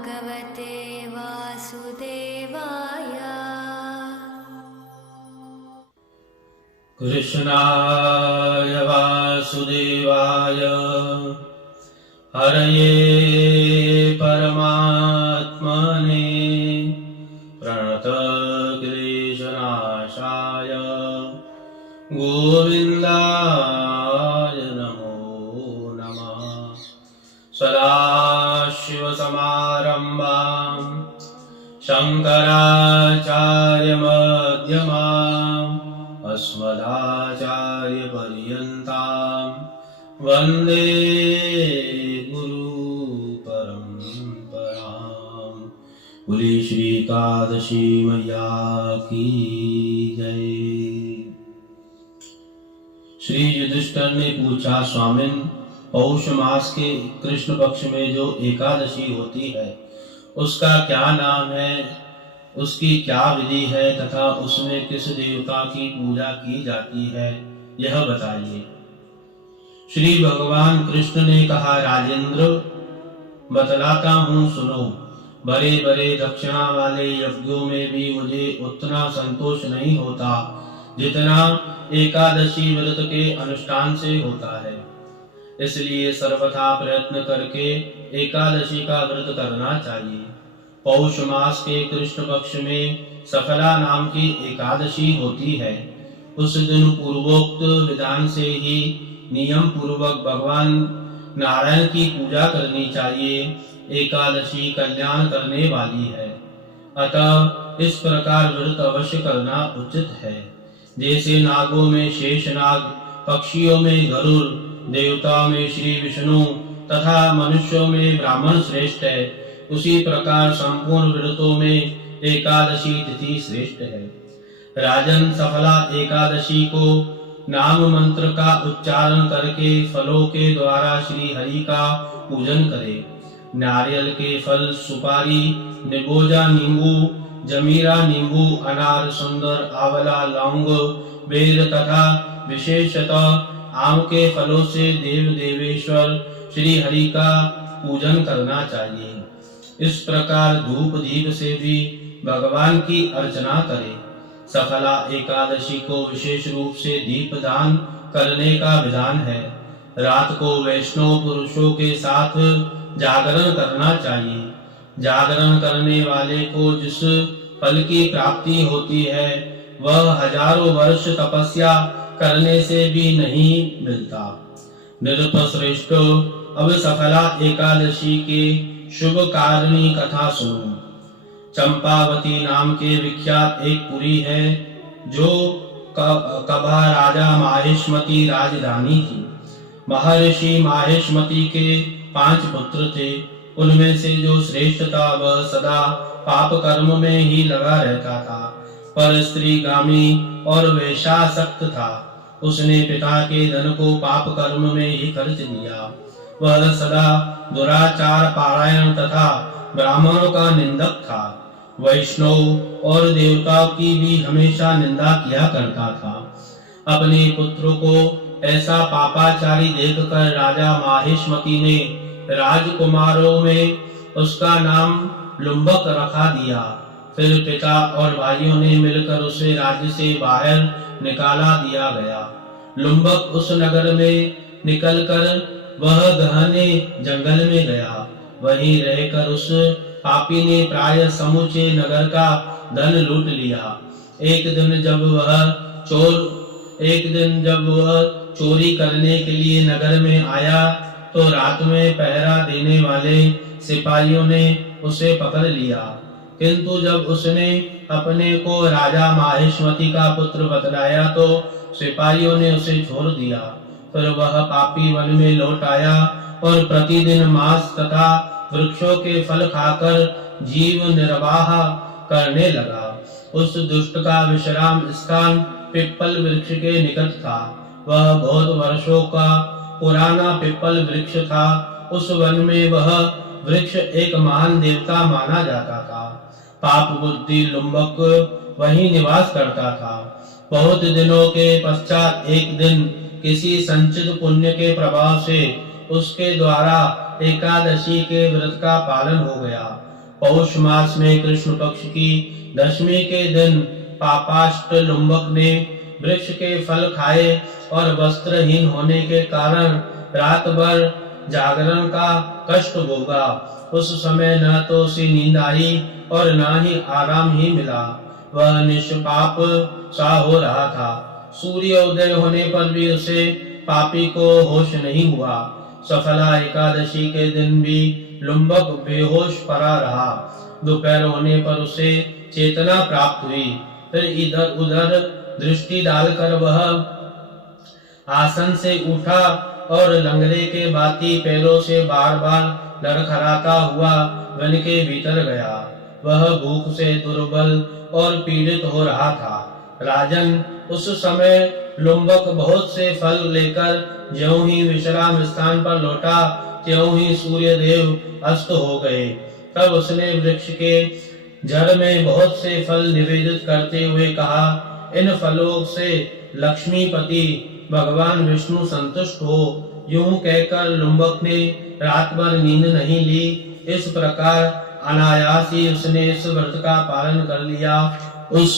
भगवते वासुदेवाय। कृष्णाय वासुदेवाय हरये परमात्मने प्रणतक्लेशनाशाय गोविन्दाय नमो नमः। सदाशिवसमारम्भां शङ्कराचार्यमध्यमाम् अस्मदाचार्यपर्यन्तां वन्दे गुरुपरम्पराम्। बोलिए श्री एकादशी मैया की जय। श्री युधिष्ठिर ने पूछा, स्वामिन, पौष मास के कृष्ण पक्ष में जो एकादशी होती है उसका क्या नाम है, उसकी क्या विधि है तथा उसमें किस देवता की पूजा की जाती है, यह बताइए। श्री भगवान कृष्ण ने कहा, राजेंद्र, बतलाता हूँ, सुनो। बड़े बड़े दक्षिणा वाले यज्ञों में भी मुझे उतना संतोष नहीं होता जितना एकादशी व्रत के अनुष्ठान से होता है। इसलिए सर्वथा प्रयत्न करके एकादशी का व्रत करना चाहिए। पौष मास के कृष्ण पक्ष में सफला नाम की एकादशी होती है। उस दिन पूर्वोक्त विधान से ही नियम पूर्वक भगवान नारायण की पूजा करनी चाहिए। एकादशी कल्याण करने वाली है, अतः इस प्रकार व्रत अवश्य करना उचित है। जैसे नागों में शेषनाग, पक्षियों में गरुड़, देवताओं में श्री विष्णु तथा मनुष्यों में ब्राह्मण श्रेष्ठ है, उसी प्रकार संपूर्ण व्रतों में एकादशी तिथि श्रेष्ठ है। राजन, सफला एकादशी को नाम मंत्र का उच्चारण करके फलों के द्वारा श्री हरि का पूजन करे। नारियल के फल, सुपारी, निबोजा नींबू, जमीरा नींबू, अनार, सुंदर, आंवला, लौंग, बेर तथा विशेषतः आम के फलों से देव देवेश्वर श्री हरि का पूजन करना चाहिए। इस प्रकार धूप दीप से भी भगवान की अर्चना करें। सफला एकादशी को विशेष रूप से दीपदान करने का विधान है। रात को वैष्णव पुरुषों के साथ जागरण करना चाहिए। जागरण करने वाले को जिस फल की प्राप्ति होती है वह हजारों वर्ष तपस्या करने से भी नहीं मिलता। नृपश्रेष्ठ, अब सफला एकादशी के शुभ कारिणी कथा सुनो। चंपावती नाम के विख्यात एक पुरी है जो कभा राजा माहेशमती राजधानी थी। महर्षि माहेशमती के 5 पुत्र थे। उनमें से जो श्रेष्ठ था वह सदा पाप कर्म में ही लगा रहता था, पर स्त्रीगामी और वेश्यासक्त था। उसने पिता के धन को पाप कर्म में ही खर्च दिया। वह सदा दुराचार पारायण तथा ब्राह्मणों का निंदक था। वैष्णव और देवताओं की भी हमेशा निंदा किया करता था। अपने पुत्रों को ऐसा पापाचारी देखकर राजा माहेशमती ने राजकुमारों में उसका नाम लुम्बक रखा दिया। फिर पिता और भाइयों ने मिलकर उसे राज्य से बाहर निकाला दिया गया। लुम्बक उस नगर में निकलकर वह गहने जंगल में गया। वहीं रहकर उस पापी ने प्राय समूचे नगर का धन लूट लिया। एक दिन जब वह चोरी करने के लिए नगर में आया तो रात में पहरा देने वाले सिपाहियों ने उसे पकड़ लिया। किंतु जब उसने अपने को राजा माहेशमती का पुत्र बतलाया तो सिपाहियों ने उसे छोड़ दिया। फिर वह पापी वन में लौट आया और प्रतिदिन मांस तथा वृक्षों के फल खाकर जीव निर्वाह करने लगा। उस दुष्ट का विश्राम स्थान पिप्पल वृक्ष के निकट था। वह बहुत वर्षों का पुराना पिप्पल वृक्ष था। उस वन में वह वृक्ष एक महान देवता माना जाता था। पाप बुद्धि लुम्बक वहीं निवास करता था। बहुत दिनों के पश्चात एक दिन किसी संचित पुण्य के प्रभाव से उसके द्वारा एकादशी के व्रत का पालन हो गया। पौष मास में कृष्ण पक्ष की दशमी के दिन पापाष्ट लुम्बक ने वृक्ष के फल खाए और वस्त्रहीन होने के कारण रात भर जागरण का कष्ट भोगा। उस समय न तो उसे नींद आई और न ही आराम ही मिला। वह निष्पाप सा हो रहा था। सूर्य उदय होने पर भी उसे पापी को होश नहीं हुआ। सफला एकादशी के दिन भी लुम्बक बेहोश पड़ा रहा। दोपहर होने पर उसे चेतना प्राप्त हुई। फिर इधर उधर दृष्टि डालकर वह आसन से उठा और लंगड़े के भांति पैरों से बार बार लड़खड़ाता हुआ वन के भीतर गया। वह भूख से दुर्बल और पीड़ित हो रहा था। राजन, उस समय लुम्बक बहुत से फल लेकर ज्यों ही विश्राम स्थान पर लौटा त्यों ही सूर्य देव अस्त हो गए। तब उसने वृक्ष के जड़ में बहुत से फल निवेदित करते हुए कहा, इन फलों से लक्ष्मीपति भगवान विष्णु संतुष्ट हो। यूं कहकर लुम्बक ने रात भर नींद नहीं ली। इस प्रकार अनायास ही उसने इस व्रत का पालन कर लिया। उस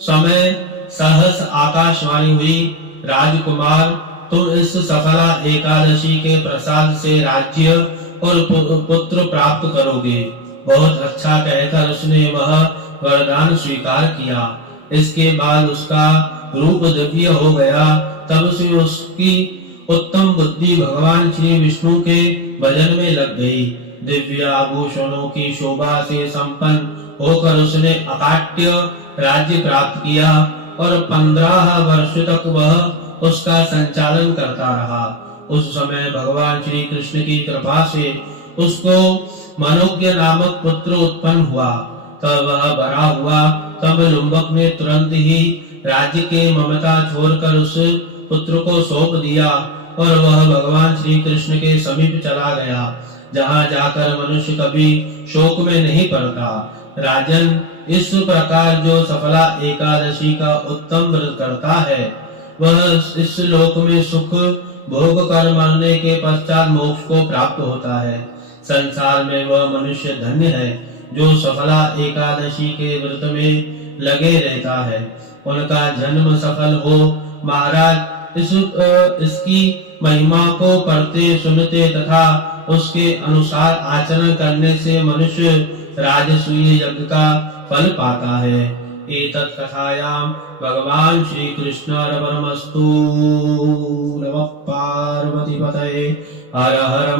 समय सहस आकाशवाणी हुई, राजकुमार, तुम इस सफला एकादशी के प्रसाद से राज्य और पुत्र प्राप्त करोगे। बहुत अच्छा कहकर उसने वह वरदान स्वीकार किया। इसके बाद उसका रूप दिव्य हो गया। तब से उसकी उत्तम बुद्धि भगवान श्री विष्णु के भजन में लग गई। दिव्य आभूषणों की शोभा से संपन्न होकर उसने अकाट्य राज्य प्राप्त किया और 15 वर्ष तक वह उसका संचालन करता रहा। उस समय भगवान श्री कृष्ण की कृपा से उसको मनोज्ञ नामक पुत्र उत्पन्न हुआ। तब वह बड़ा हुआ। तब लुम्बक ने तुरंत ही राज्य के ममता छोड़कर उस पुत्र को सौंप दिया और वह भगवान श्री कृष्ण के समीप चला गया, जहाँ जाकर मनुष्य कभी शोक में नहीं पड़ता। राजन, इस प्रकार जो सफला एकादशी का उत्तम व्रत करता है, वह इस लोक में सुख भोग कर मरने के पश्चात मोक्ष को प्राप्त होता है। संसार में वह मनुष्य धन्य है जो सफला एकादशी के व्रत में लगे रहता है। उनका जन्म सफल हो। महाराज, इसकी महिमा को पढ़ते सुनते तथा उसके अनुसार आचरण करने से मनुष्य राजसूय यज्ञ का फल पाता है। एतत् कथायां भगवान श्री कृष्णार्पणमस्तु। नमः पार्वतीपतये। हर हर